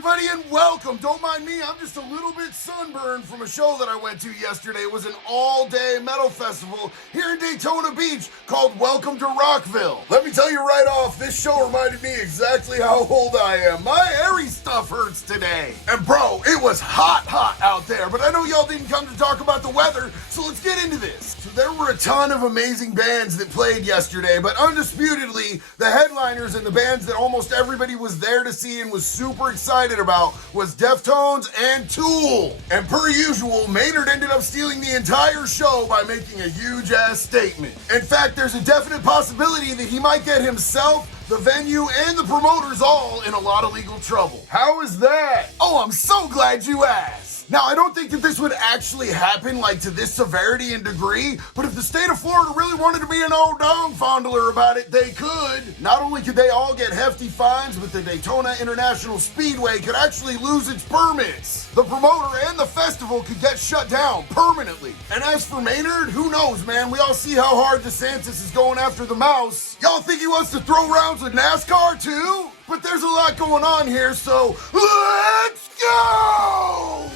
everybody, and welcome. Don't mind me, I'm just a little bit sunburned from a show that I went to yesterday. It was an all-day metal festival here in Daytona Beach called Welcome to Rockville. Let me tell you right off, this show reminded me exactly how old I am. My hairy stuff hurts today. And bro, it was hot out there, but I know y'all didn't come to talk about the weather, so let's get into this. So there were a ton of amazing bands that played yesterday, but undisputedly, the headliners and the bands that almost everybody was there to see and was super excited about was Deftones and Tool. And per usual, Maynard ended up stealing the entire show by making a huge ass statement. In fact, there's a definite possibility that he might get himself, the venue, and the promoters all in a lot of legal trouble. How is that? Oh, I'm so glad you asked. Now, I don't think that this would actually happen like to this severity and degree, but if the state of Florida really wanted to be an old dog fondler about it, they could. Not only could they all get hefty fines, but the Daytona International Speedway could actually lose its permits. The promoter and the festival could get shut down permanently. And as for Maynard, who knows, man? We all see how hard DeSantis is going after the mouse. Y'all think he wants to throw rounds with NASCAR too? But there's a lot going on here, so let's go!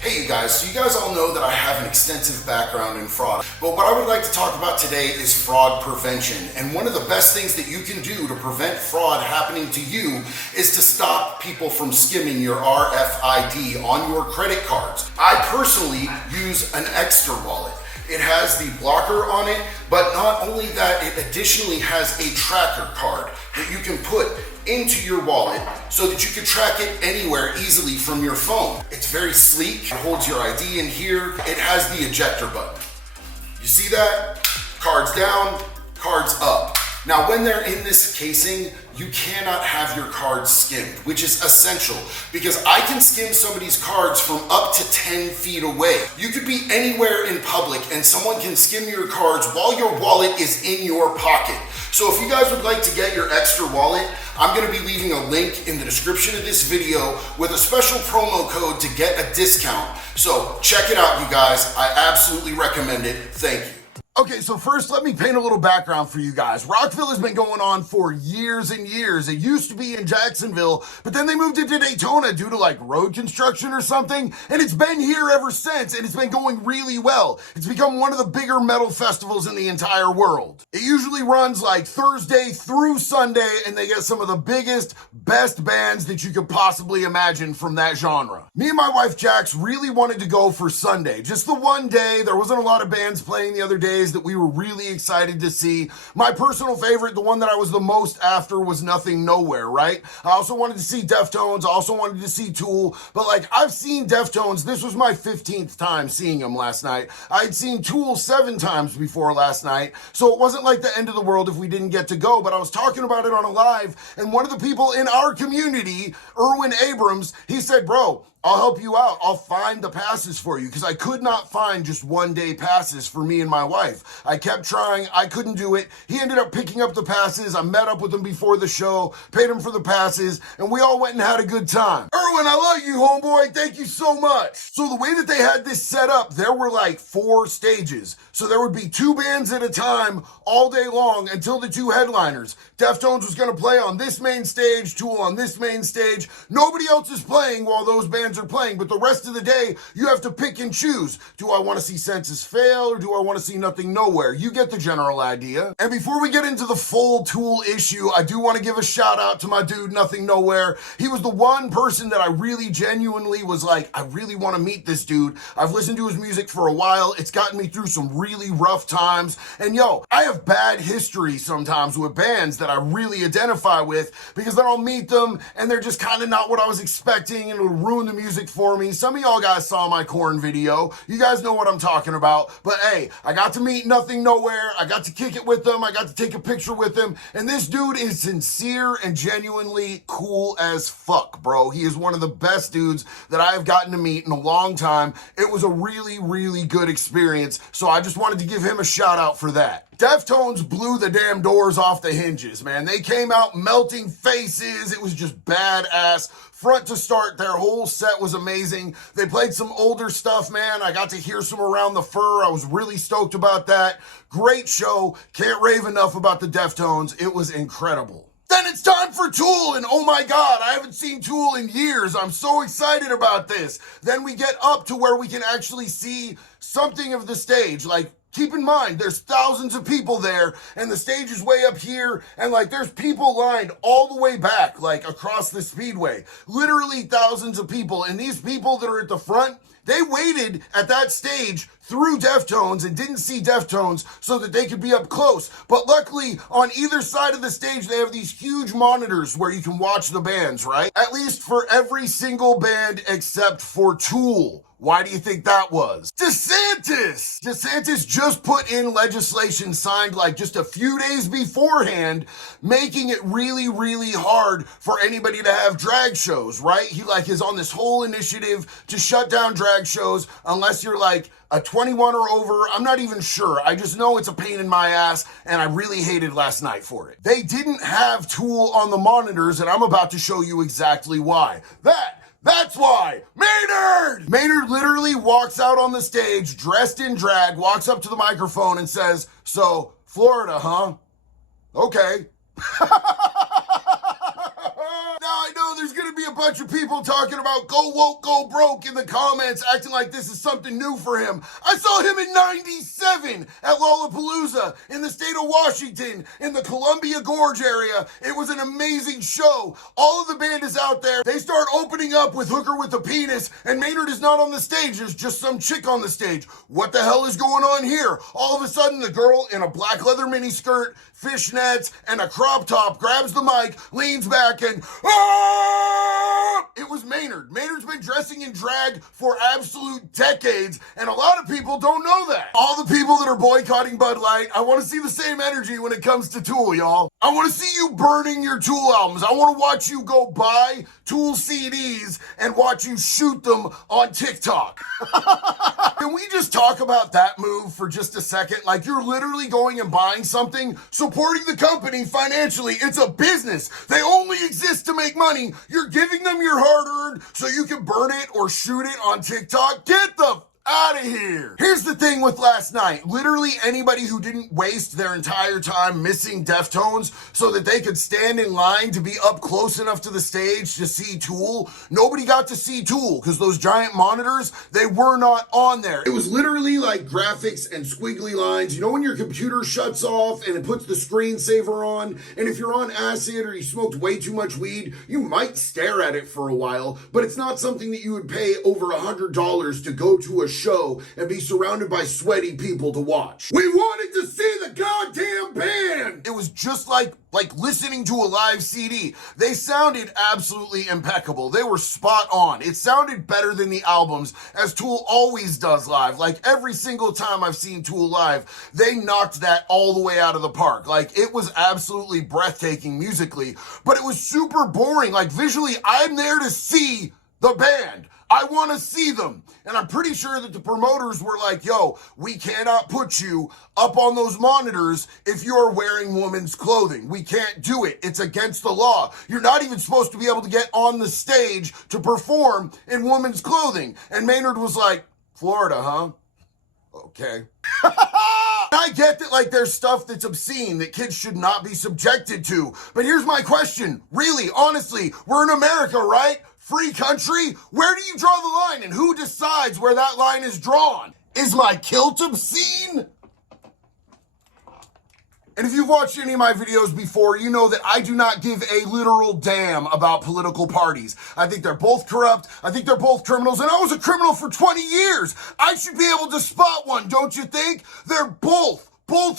Hey you guys, so you guys all know that I have an extensive background in fraud, but what I would like to talk about today is fraud prevention. And one of the best things that you can do to prevent fraud happening to you is to stop people from skimming your RFID on your credit cards. I personally use an Extra wallet. It has the blocker on it, but not only that, it additionally has a tracker card that you can put into your wallet so that you can track it anywhere easily from your phone. It's very sleek. It holds your ID in here. It has the ejector button. You see that? Cards down, cards up. Now, when they're in this casing, you cannot have your cards skimmed, which is essential because I can skim somebody's cards from up to 10 feet away. You could be anywhere in public and someone can skim your cards while your wallet is in your pocket. So if you guys would like to get your Extra wallet, I'm going to be leaving a link in the description of this video with a special promo code to get a discount. So check it out, you guys. I absolutely recommend it. Thank you. Okay, so first let me paint a little background for you guys. Rockville has been going on for years and years. It used to be in Jacksonville, but then they moved it to Daytona due to like road construction or something, and it's been here ever since, and it's been going really well. It's become one of the bigger metal festivals in the entire world. It usually runs like Thursday through Sunday, and they get some of the biggest, best bands that you could possibly imagine from that genre. Me and my wife Jax really wanted to go for Sunday, just the one day. There wasn't a lot of bands playing the other days that we were really excited to see. My personal favorite, the one that I was the most after, was Nothing Nowhere, right? I also wanted to see Deftones. I also wanted to see Tool, but like, I've seen Deftones. This was my 15th time seeing them last night. I'd seen Tool 7 times before last night, so it wasn't like the end of the world if we didn't get to go, but I was talking about it on a live, and one of the people in our community, Erwin Abrams, he said, bro, I'll help you out. I'll find the passes for you, because I could not find just one day passes for me and my wife. I kept trying. I couldn't do it. He ended up picking up the passes. I met up with him before the show, paid him for the passes, and we all went and had a good time. Erwin, I love you, homeboy. Thank you so much. So the way that they had this set up, there were like 4 stages. So there would be 2 bands at a time all day long until the 2 headliners. Deftones was going to play on this main stage, Tool on this main stage. Nobody else is playing while those bands are playing, but the rest of the day you have to pick and choose. Do I want to see Census Fail or do I want to see Nothing Nowhere? You get the general idea. And before we get into the full Tool issue, I do want to give a shout out to my dude Nothing Nowhere. He was the one person that I really genuinely was like, I really want to meet this dude. I've listened to his music for a while. It's gotten me through some really rough times, and yo, I have bad history sometimes with bands that I really identify with, because then I'll meet them and they're just kind of not what I was expecting, and it'll ruin the music for me. Some of y'all guys saw my Korn video. You guys know what I'm talking about. But hey, I got to meet Nothing Nowhere. I got to kick it with them. I got to take a picture with him. And this dude is sincere and genuinely cool as fuck, bro. He is one of the best dudes that I have gotten to meet in a long time. It was a really, really good experience. So I just wanted to give him a shout out for that. Deftones blew the damn doors off the hinges, man. They came out melting faces. It was just badass. Front to start, their whole set was amazing. They played some older stuff, man. I got to hear some Around the Fur. I was really stoked about that. Great show. Can't rave enough about the Deftones. It was incredible. Then it's time for Tool, and oh my God, I haven't seen Tool in years. I'm so excited about this. Then we get up to where we can actually see something of the stage. Like, keep in mind, there's thousands of people there, and the stage is way up here, and like there's people lined all the way back, like across the speedway. Literally thousands of people, and these people that are at the front, they waited at that stage through Deftones and didn't see Deftones so that they could be up close. But luckily, on either side of the stage, they have these huge monitors where you can watch the bands, right? At least for every single band except for Tool. Why do you think that was? DeSantis! DeSantis just put in legislation signed like just a few days beforehand, making it really, really hard for anybody to have drag shows, right? He like is on this whole initiative to shut down drag shows unless you're like a 21 or over. I'm not even sure. I just know it's a pain in my ass, and I really hated last night for it. They didn't have Tool on the monitors, and I'm about to show you exactly why. That's why. Maynard! Maynard literally walks out on the stage, dressed in drag, walks up to the microphone and says, "So, Florida, huh? Okay." Now, I know there's gonna be a bunch of people talking about go woke, go broke in the comments, acting like this is something new for him. I saw him in '97 at Lollapalooza in the state of Washington, in the Columbia Gorge area. It was an amazing show. All of the band is out there. They start opening up with Hooker with a Penis, and Maynard is not on the stage. There's just some chick on the stage. What the hell is going on here? All of a sudden, the girl in a black leather miniskirt, fishnets, and a crop top grabs the mic, leans back, and it was Maynard. Maynard's been dressing in drag for absolute decades, and a lot of people don't know that. All the people that are boycotting Bud Light, I want to see the same energy when it comes to Tool, y'all. I want to see you burning your Tool albums. I want to watch you go buy Tool CDs and watch you shoot them on TikTok. Can we just talk about that move for just a second? Like, you're literally going and buying something, supporting the company financially. It's a business. They only exist to make money. You're giving them your hard-earned so you can burn it or shoot it on TikTok. Get the out of here. Here's the thing with last night. Literally anybody who didn't waste their entire time missing Deftones so that they could stand in line to be up close enough to the stage to see Tool, nobody got to see Tool because those giant monitors, they were not on there. It was literally like graphics and squiggly lines. You know when your computer shuts off and it puts the screensaver on, and if you're on acid or you smoked way too much weed, you might stare at it for a while, but it's not something that you would pay over $100 to go to a show and be surrounded by sweaty people to watch. We wanted to see the goddamn band! It was just like listening to a live CD. They sounded absolutely impeccable. They were spot on. It sounded better than the albums, as Tool always does live. Like, every single time I've seen Tool live, they knocked that all the way out of the park. Like, it was absolutely breathtaking musically, but it was super boring. Like, visually, I'm there to see the band. I want to see them. And I'm pretty sure that the promoters were like, yo, we cannot put you up on those monitors if you're wearing women's clothing. We can't do it. It's against the law. You're not even supposed to be able to get on the stage to perform in women's clothing. And Maynard was like, Florida, huh? Okay. I get that, like, there's stuff that's obscene that kids should not be subjected to. But here's my question. Really, honestly, we're in America, right? Free country? Where do you draw the line, and who decides where that line is drawn? Is my kilt obscene? And if you've watched any of my videos before, you know that I do not give a literal damn about political parties. I think they're both corrupt. I think they're both criminals. And I was a criminal for 20 years. I should be able to spot one, don't you think? They're both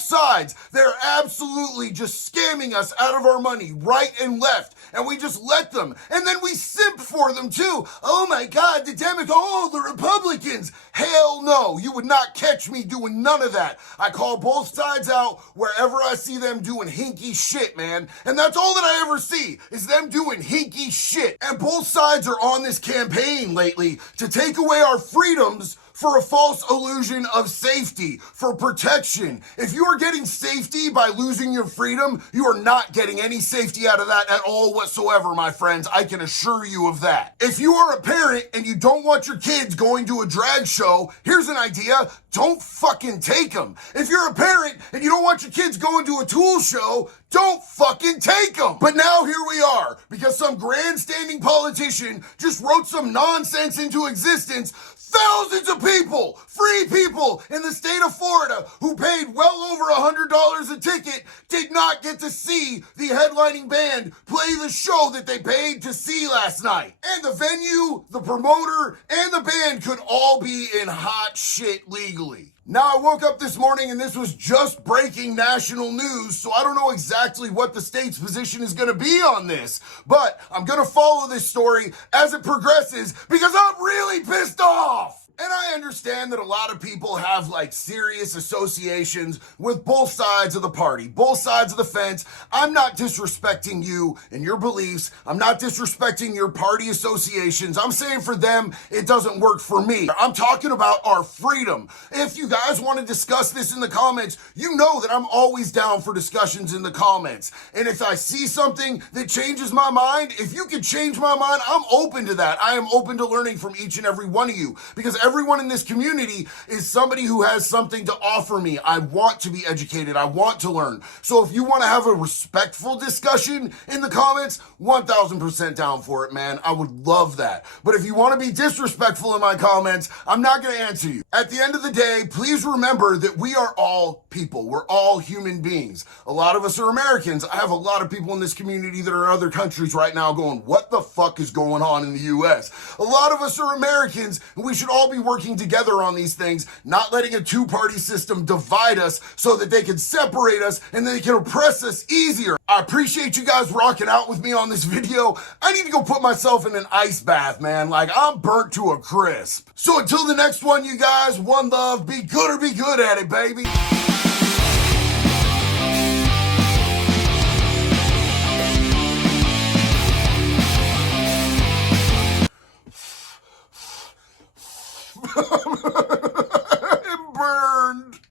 sides. They're absolutely just scamming us out of our money right and left. And we just let them. And then we simp for them too. Oh my God, the the Republicans. Hell no, you would not catch me doing none of that. I call both sides out wherever I see them doing hinky shit, man. And that's all that I ever see, is them doing hinky shit. And both sides are on this campaign lately to take away our freedoms for a false illusion of safety, for protection. If you are getting safety by losing your freedom, you are not getting any safety out of that at all whatsoever, my friends. I can assure you of that. If you are a parent and you don't want your kids going to a drag show, here's an idea. Don't fucking take them. If you're a parent and you don't want your kids going to a Tool show, don't fucking take them. But now here we are, because some grandstanding politician just wrote some nonsense into existence. Thousands of people, free people in the state of Florida who paid well over $100 a ticket did not get to see the headlining band play the show that they paid to see last night. And the venue, the promoter, and the band could all be in hot shit legally. Now, I woke up this morning and this was just breaking national news, so I don't know exactly what the state's position is going to be on this, but I'm going to follow this story as it progresses because I'm really pissed off. And I understand that a lot of people have like serious associations with both sides of the party, both sides of the fence. I'm not disrespecting you and your beliefs. I'm not disrespecting your party associations. I'm saying for them, it doesn't work for me. I'm talking about our freedom. If you guys want to discuss this in the comments, you know that I'm always down for discussions in the comments. And if I see something that changes my mind, if you can change my mind, I'm open to that. I am open to learning from each and every one of you because everyone in this community is somebody who has something to offer me. I want to be educated. I want to learn. So if you want to have a respectful discussion in the comments, 1000% down for it, man. I would love that. But if you want to be disrespectful in my comments, I'm not going to answer you. At the end of the day, please remember that we are all people. We're all human beings. A lot of us are Americans. I have a lot of people in this community that are in other countries right now going, what the fuck is going on in the US? A lot of us are Americans, and we should all be working together on these things, not letting a two-party system divide us so that they can separate us and they can oppress us easier. I appreciate you guys rocking out with me on this video. I need to go put myself in an ice bath, man. Like, I'm burnt to a crisp. So until the next one, you guys, one love, be good or be good at it, baby.